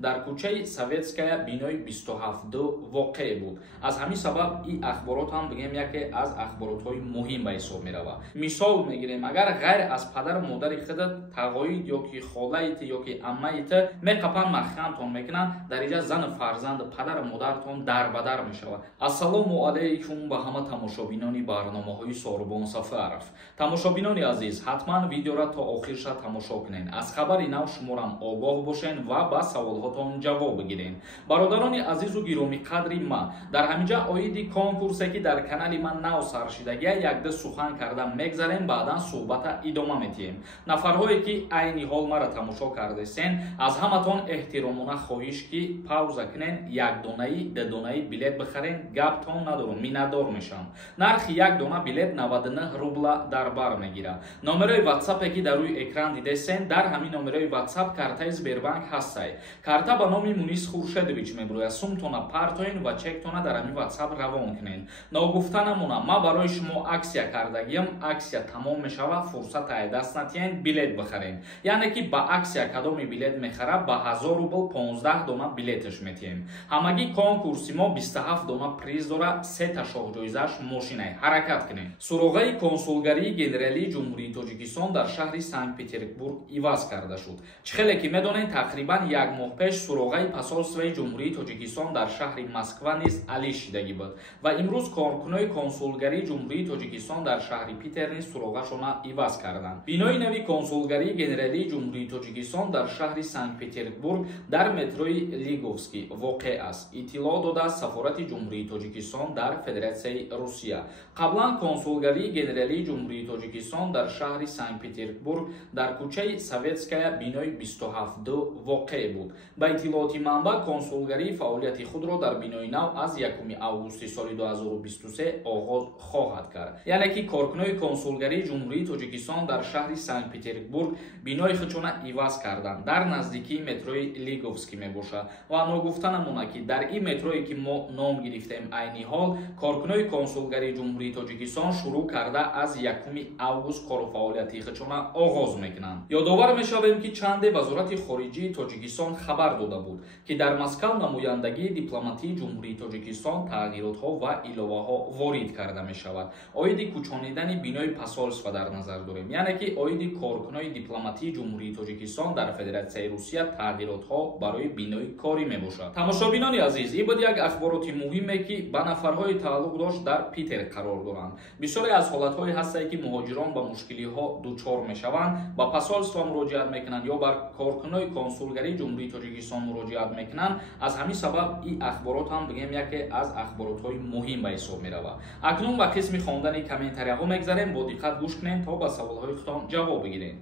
дар кӯчаи Советская бинои 27 воқеъ буд. Аз ҳамин сабаб ин ахборот ҳам бигем яке аз ахборотҳои муҳим ба ҳисоб меравад. Мисол мегирем, агар ғайр аз падару модари худат тағоид ёки холаите ёки аммаите меқапан маххантон мекунанд, дар инҷа зани фарзанди падару модаратон дарбадар мешавад. Ассалому алайкум ба ҳама тамошобинони барномаҳои Сорбон Сафаров. Тамошобинони азиз, ҳатман видеоро то охирша тамошо кунед. Аз хабари нав шуморам огоҳ бошед ва ба саволҳотон ҷавоб бигиред. Бародарони азизу гироми қадри ма, дар ҳаминҷа оиди конкурсе ки дар канали ман нав сар шидагия якда сухан карда мегзарем, баъдан суҳбата идома метиҳем. Нафарҳое ки айни ҳол мара тамошо кардесен, аз ҳаматон эҳтиромона хоҳиш ки пауза кунен, якдонаи дедонаи билет бихарен, гаптон надорум, миннатдор мешам. Нархи як дона билет 99 рубла дар бар мегирад. номерои ватсапе ки дар рӯи экран дидесен, дар ҳамин номерои ватсап картаи Сбербанк ҳастай. Карта ба номи Мунис Хуршедович мебурӯяд. Сумтона партоин ва чектона дар ҳамин ватсап равон кунед. Ногуфтанамона, ма барои шумо аксия кардагиам, аксия тамом мешава, фурсата ай даст натиҳен, билет бихарен. яъне ки ба аксия кадоми билет мехара, ба 1000 рубл 15 дона билеташ метиҳем. ҳамагӣ конкурси мо 27 дона приз дора, 3 та шоҳҷоизааш мошинай. ҳаракат кунед. суроғаи консулгарии генералии ҷумҳурии Тоҷикистон дар шаҳри Санкт-Петербург иваз карда шуд. чихеле ки медонед, тақрибан як моҳ пеш суроғаи посолствои ҷумҳурии Тоҷикистон дар шаҳри Москва низ алӣ шидагӣ буд ва имрӯз коркунои консулгарии ҷумҳурии Тоҷикистон дар шаҳри Питер низ суроғашона иваз карданд. бинои нави консулгарии генералии ҷумҳурии Тоҷикистон дар шаҳри Санкт-Петербург дар метрои Лиговский воқеъ аст. иттилоъ додааст Сафорати ҷумҳурии Тоҷикистон дар Федератсияи Русия. қаблан консулгарии генералии ҷумҳурии Тоҷикистон дар шаҳри Санкт-Петербург дар кӯчаи Советская бинои 27 воқеъ буд. ба иттилооти манбаъ, консулгарии фаъолияти худро дар бинои нав аз 1 августи соли 2023 оғоз хоҳад кард. яъне ки коркунои консулгарии ҷумҳурии Тоҷикистон дар шаҳри Санкт-Петербург бинои худшона иваз карданд. дар наздикии метрои Лиговский мебошад ва ногуфта намона ки дар ин метрое ки мо ном гирифтем, айни ҳол коркунои консулгарии ҷумҳурии Тоҷикистон шурӯъ карда аз 1 август кору фаъолияти худшона оғоз мекунанд. ёдовар мешавем ки чанде вазорати хориҷии Тоҷикистон хабар дода буд ки дар Москав намояндагии дипломатии ҷумҳурии Тоҷикистон тағйиротҳо ва иловаҳо ворид карда мешавад. оиди кӯчонидани бинои посольства дар назар дорем, яъне ки оиди коркунои дипломатии ҷумҳурии Тоҷикистон дар Федератсияи Русия тағйиротҳо барои бинои корӣ мебошад. тамошобинони азиз, ин буд як ахбороти муҳиме ки ба нафарҳои тааллуқ дошт дар Питер қарор доранд. бисёре аз ҳолатҳое ҳастае ки муҳоҷирон ба мушкилиҳо дучор мешаванд, ба посольства муроҷиат мекунанд ё ба коркунои консулгарии ҷумҳурии Тоҷикистон муроҷиат мекунанд. аз ҳамин сабаб ин ахборот ҳам бигем яке аз ахборотҳои муҳим ба ҳисоб меравад. акнун ба қисми хондани комментарияҳо мегзарем. бо диққат гӯш кунед то ба саволҳои худтон ҷавоб бигиред.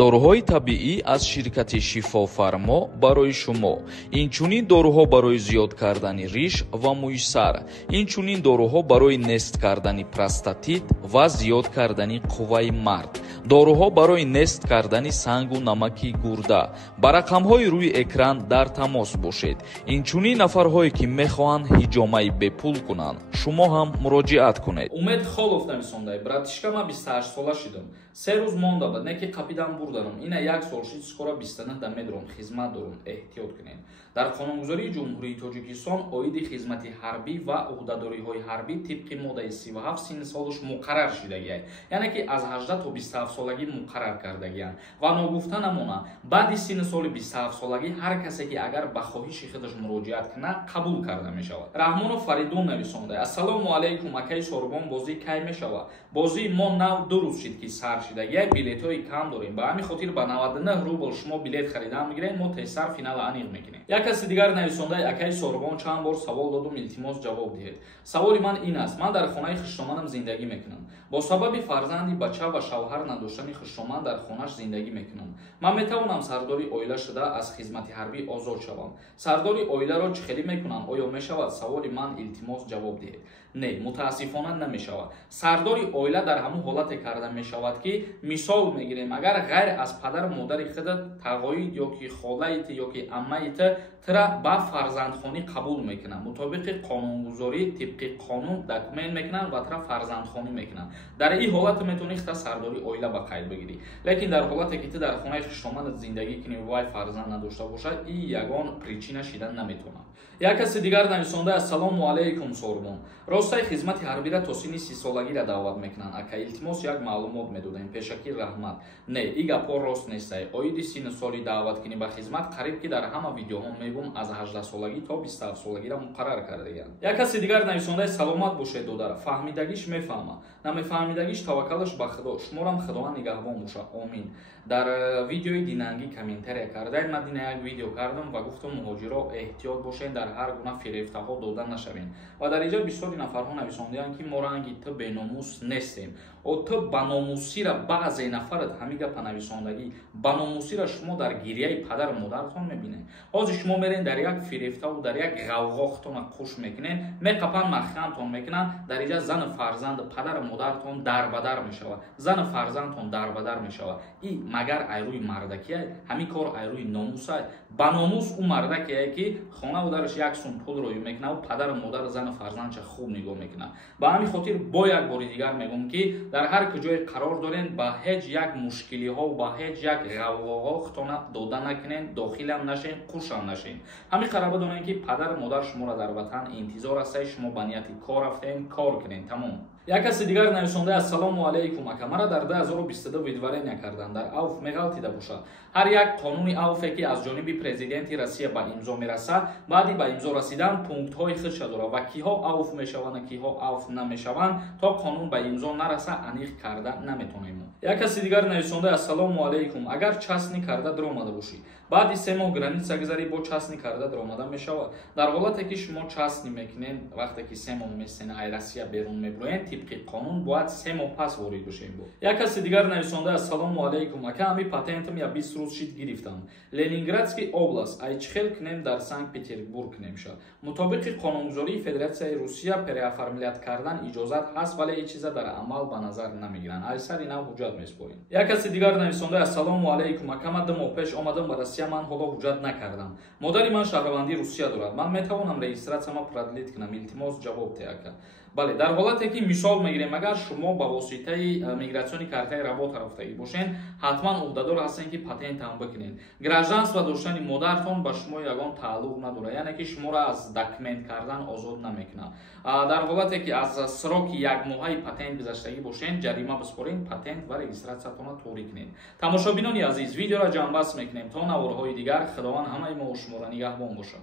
доруҳои табиӣ аз ширкати Шифофармо барои шумо. инчунин доруҳо барои зиёд кардани риш ва мӯи сар. инчунин доруҳо барои нест кардани простатит ва зиёд кардани қувваи мард. доруҳо барои нест кардани сангу намаки гурда. ба рақамҳои рӯи экран дар тамос бошед. инчунин нафарҳое ки мехоҳанд ҳиҷомаи бепул кунанд, шумо ҳам муроҷиат кунед. умед холов намисондай, братишка, ма 28 сола шидам. 3 рӯз монда ба неки қапидам бурдарам. ина 1 сол шид, скоро 29 да медорам, хизмат дорам, эҳтиёт кунед. дар қонунгузории ҷумҳурии Тоҷикистон оиди хизмати ҳарбӣ ва уҳдадориҳои ҳарбӣ тибқи моддаи 37 синни солаш муқаррар шидагиаст, яъне ки аз 18 то 27 солагӣ муқаррар кардагианд. ва ногуфта намона, баъди синни соли 27 солагӣ ҳар касе ки агар ба хоҳиши худаш муроҷиат кунад, қабул карда мешавад. раҳмонов Фаридун нависонда: ассалому алайкум акаи Сорбон, бозӣ кай мешавад? бозии мо нав 2 рӯз шид ки сар шидагиаст, билетҳои кам дорем. ба ҳамин хотир ба 99 рубл шумо билет харидан мегиред, мо тезтар финал аниқ мекунем. як каси дигар нависонда: акаи Сорбон, чанд бор савол додум, илтимос ҷавоб диҳед. саволи ман ин аст: ман дар хонаи хушромандам зиндагӣ мекунам. бо сабаби фарзанди бача ва шавҳар надоштани хушроманд дар хонаш зиндагӣ мекунам. ман метавонам сардори оила шуда аз хизмати ҳарбӣ озод шавам. сардори оиларо чӣ хеле мекунам? оё мешавад? саволи ман илтимос ҷавоб диҳед. не, мутаассифона намешавад. сардори оила дар ҳамон ҳолате карда мешавад ки, мисол мегирем, агар غیر از پدر و مادر خودت تقاعد یا که خالایت یا که عمایت ترا با فرزندخوانی قبول میکنن، مطابق قانونگذاری طبق قانون دکمنت میکنن و ترا فرزندخوانی میکنن. در این حالت میتونی خود سرداری اویله با قید بگیری. لیکن در حالتی که تو در خانه خوشامد زندگی کنی و وای فرزند نداشته باشه، این یگان پریچینه شدن نمیتونه. یک کس دیگر نویسنده السلام علیکم سوربون. راستای خدمت حربی را تا سن 30 سالگی را دعوت میکنن. اگه التماس یک معلومات میدادیم پیشکی رحمت. نه، این گپا راست نیست. آید سن سالی دعوت کنی به خدمت قریب که در همه ویدیوها میگم از 18 سالگی تا 27 سالگی را مقرر کرده اند. یک کس دیگر نویسنده سلامت باشید دادر. فهمیدگیش میفهمه. نمیفهمیدگیش توکلش به خدا. شما هم خدا نگهبان باشه. آمین. در ویدیوی دینانگی کامنتری کردید. من دینا یک ویدیو کردم و گفتم مهاجرا احتیاط باشین در هر گونه فریفتها دادن نشوین. و در اینجا بسیاری نفرها نویسنده‌اند که ما رنگی تو بیناموس نیستیم. او تو بناموسی را بعضی نفرت همین گپ نویسندگی بناموسی را شما در گریه پدر و مادرتون میبینید. حاضر شما میرین در یک فریفته و در یک غوغاختون خوش میکنین، میقپن مخمتون میکنن، در اینجا زن فرزند پدر و مادرتون دربدر میشود. زن فرزندتون دربدر میشود. این مگر ایروی مردکیه؟ همین کار ایروی ناموسه. بناموس اون مردکیه که خانه و درش یک سون پول روی میکنه و پدر و مادر زن فرزندش خوب نگاه میکنه. به همین خاطر با یک بار دیگر میگم که در هر کجای قرار دارین با هیچ یک مشکلی ها و با هیچ یک غوغا خودتون دادن نکنین، داخل هم نشین، خوش هم نشین. همین قرار دارین که پدر و مادر شما را در وطن انتظار است، شما به نیت کار رفتین، کار کنین. تمام. یک کس دیگر نویسنده السلام علیکم اکا مرا در 2022 ویدیویی کردن در اوف میغلطیده باشد. هر یک قانون اوفی که از جانب پرزیدنت روسیه به امضا میرسه، بعدی به امضا رسیدن پونکت های خودش داره و کیها اوف میشوند کیها اوف نمیشوند تا قانون به امضا نرسه انیق کرده نمیتونیم. یک کس دیگر نویسنده السلام علیکم اگر چسنی کرده در اومده باشی بعد 3 ماه گرانیتسا گذاری با چسنی کرده در اومده میشود. در حالتی که شما چسنی میکنین وقتی که 3 ماه میسین ای روسیه بیرون میبروین طبق قانون باید 3 ماه پس وارد بشین. یک کس دیگر نویسنده السلام علیکم اکا همی پاتنتم یا 20 روز شد گرفتم. لنینگرادسکی область айчхел کنیم در سنت پترزبورگ نمیشه. مطابق قانونگذاری فدراسیای روسیه پرافرملیت کردن اجازت هست ولی این چیزا در عمل به نظر نمیگیرن. ایسر اینا حجت میسپارین. یک کس دیگر نویسنده السلام علیکم اکا من دو ماه پیش اومدم به روسیه من حالا حجت نکردم. مادر من شهروندی روسیه دارد. من میتوانم رجیستراسیوم پردلیت کنم. التماس جواب تیاکا. بله در حالتی که مثال میگیریم اگر شما با واسطه میگراسیونی کارتای رابط رفتگی باشین حتما عهدهدار هستین که پاتنت هم بکنین. گراجانس و داشتن مادرتون با شما یگان تعلق نداره، یعنی که شما را از داکمنت کردن آزاد نمیکنه. در حالتی که از سراک یک ماهی پاتنت گذشتگی باشین جریمه بسپارین، پاتنت و رجیستراسیتون توری کنین. تماشابینان عزیز ویدیو را جنببست میکنیم تا نوارهای دیگر. خداوند همه ما و شما را نگهبان باشه.